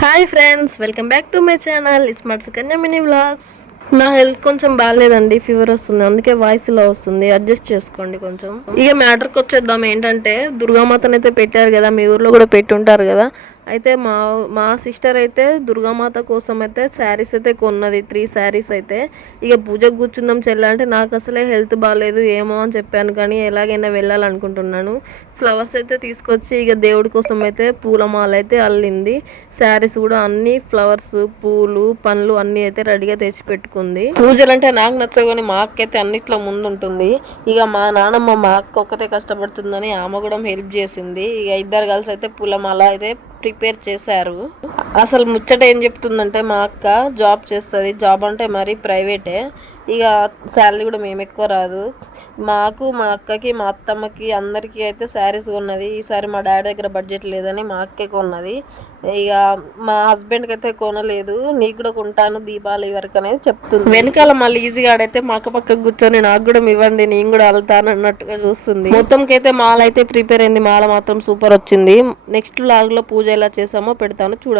Hi friends, welcome back to my channel smart Sukanya mini vlogs. నా health కొంచెం బాగాలేదండి, fever వస్తుంది, అందుకే వాయిస్ ఇలా వస్తుంది, అడ్జస్ట్ చేసుకోండి కొంచెం. ఇక మ్యాటర్కి వచ్చేద్దాం. ఏంటంటే దుర్గామాతను అయితే పెట్టారు కదా, మీ ఊర్లో కూడా పెట్టి ఉంటారు కదా. అయితే మా సిస్టర్ అయితే దుర్గామాత కోసం అయితే శారీస్ అయితే కొన్నది, 3 శారీస్ అయితే. ఇక పూజకు కూర్చుందాం చెల్ల అంటే నాకు అసలే హెల్త్ బాగాలేదు ఏమో అని చెప్పాను, కానీ ఎలాగైనా వెళ్ళాలనుకుంటున్నాను. ఫ్లవర్స్ అయితే తీసుకొచ్చి ఇక దేవుడి కోసం అయితే పూలమాల అయితే అల్లింది. శారీస్ కూడా అన్ని ఫ్లవర్స్, పూలు, పండ్లు అన్నీ అయితే రెడీగా తెచ్చి పెట్టుకుంది. పూజలు అంటే నాకు నచ్చగానే మా అక్క అయితే అన్నిట్లో ముందు ఉంటుంది. ఇక మా నాన్నమ్మ మా అక్క ఒక్కతే కష్టపడుతుందని ఆమె కూడా హెల్ప్ చేసింది. ఇక ఇద్దరు కలిసి అయితే పూలమాల అయితే ప్రిపేర్ చేశారు. అసలు ముచ్చట ఏం చెప్తుందంటే, మా అక్క జాబ్ చేస్తుంది, జాబ్ అంటే మరి ప్రైవేటే. ఇక శాలరీ కూడా మేము ఎక్కువ రాదు. మాకు, మా అక్కకి, మా అత్తమ్మకి అందరికీ అయితే శారీస్ కొన్నది. ఈసారి మా డాడీ దగ్గర బడ్జెట్ లేదని మా అక్కే కొన్నది. ఇక మా హస్బెండ్కి అయితే కొనలేదు, నీకు కూడా కొంటాను దీపావళి వరకు అనేది చెప్తుంది. వెనకాల మళ్ళీ ఈజీగా ఆడైతే మా అక్క పక్కకు కూర్చొని నాకు కూడా ఇవ్వండి నేను కూడా వెళ్తాను అన్నట్టుగా చూస్తుంది. మొత్తంకి అయితే మాల అయితే ప్రిపేర్ అయింది. మాల మాత్రం సూపర్ వచ్చింది. నెక్స్ట్ వ్లాగ్లో పూజ ఎలా చేసామో పెడతాను చూడండి.